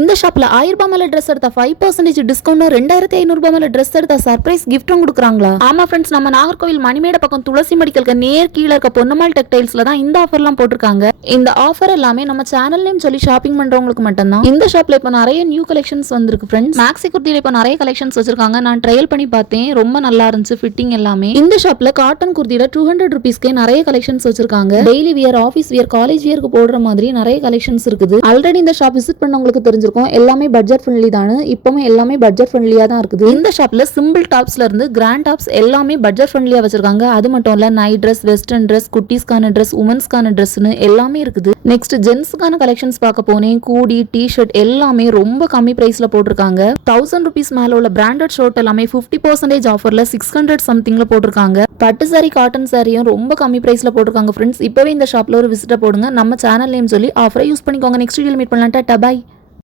இந்த ஷாப்ல 1000 ரூபாய் மேல ட்ரெஸ் எடுத்தா 5% டிஸ்கவுண்ட், 2500 ரூபாய் மேல ட்ரெஸ் எடுத்தா சர்ப்ரைஸ் கிஃப்ட்டும் கொடுக்குறாங்களா? ஆமா ஃப்ரெண்ட்ஸ், நம்ம நாகர்கோவில் மணிமேட பக்கம் துளசி மெடிக்கலுக்கு நேர் கீழே இருக்க பொன்னம்மாள் டெக்டைல்ஸ்ல தான் இந்த ஆஃபர்லாம் போட்டிருக்காங்க. இந்த ஆஃபர் எல்லாமே நம்ம சேனல் நேம் சொல்லி ஷாப்பிங் பண்றவங்களுக்கு மட்டும்தான். இந்த ஷாப்ல இப்போ நிறைய நியூ கலெக்ஷன்ஸ் வந்திருக்கு ஃப்ரெண்ட்ஸ். மேக்ஸி குர்த்தியில இப்போ நிறைய கலெக்ஷன்ஸ் வச்சிருக்காங்க. நான் ட்ரையல் பண்ணி பார்த்தேன், ரொம்ப நல்லா இருந்துச்சு ஃபிட்டிங் எல்லாமே. இந்த ஷாப்ல காட்டன் குர்த்தியில 200 ருபீஸ்க்கே நிறைய கலெக்ஷன்ஸ் வச்சிருக்காங்க. Daily wear, office wear, college வியருக்கு போடுற மாதிரி நிறைய கலெக்ஷன்ஸ் இருக்குது. ஆல்ரெடி இந்த ஷாப் விசிட் பண்ணவங்களுக்கு தெரிஞ்சிருக்கும், எல்லாமே பட்ஜெட் ஃப்ரெண்ட்லி தானு. இப்பவும் எல்லாமே பட்ஜெட் ஃப்ரெண்ட்லியா தான் இருக்குது. இந்த ஷாப்ல சிம்பிள் டாப்ஸ்ல இருந்து கிராண்ட் டாப்ஸ் எல்லாமே பட்ஜெட் ஃப்ரெண்ட்லியா வச்சிருக்காங்க. அது மட்டும் இல்ல, night dress, western dress, குட்டீஸ்க்கான dress, உமன்ஸ்க்கான ட்ரெஸ்னு எல்லாமே இருக்குது. நெக்ஸ்ட் ஜென்ஸ்க்கான கலெக்ஷன்ஸ் பார்க்க போனேன். கூடி, டி-ஷர்ட் எல்லாமே ரொம்ப கம்மி பிரைஸ்ல போட்டிருக்காங்க. 1000 ருபீஸ் மேல உள்ள பிராண்டட் ஷர்ட் எல்லாமே 50% ஆஃபர்ல 600 சம்திங்ல போட்டிருக்காங்க. பட்டு சாரி, காட்டன் சாரியும் ரொம்ப கம்மி பிரைஸ்ல போட்டிருக்காங்க ஃப்ரெண்ட்ஸ். இப்பவே இந்த ஷாப்ல ஒரு விசிட்ட போடுங்க. நம்ம சேனல் நேம் சொல்லி ஆஃபரை யூஸ் பண்ணிக்கோங்க. நெக்ஸ்ட் வீடியோல மீட் பண்ணலாம். டாடா, பை.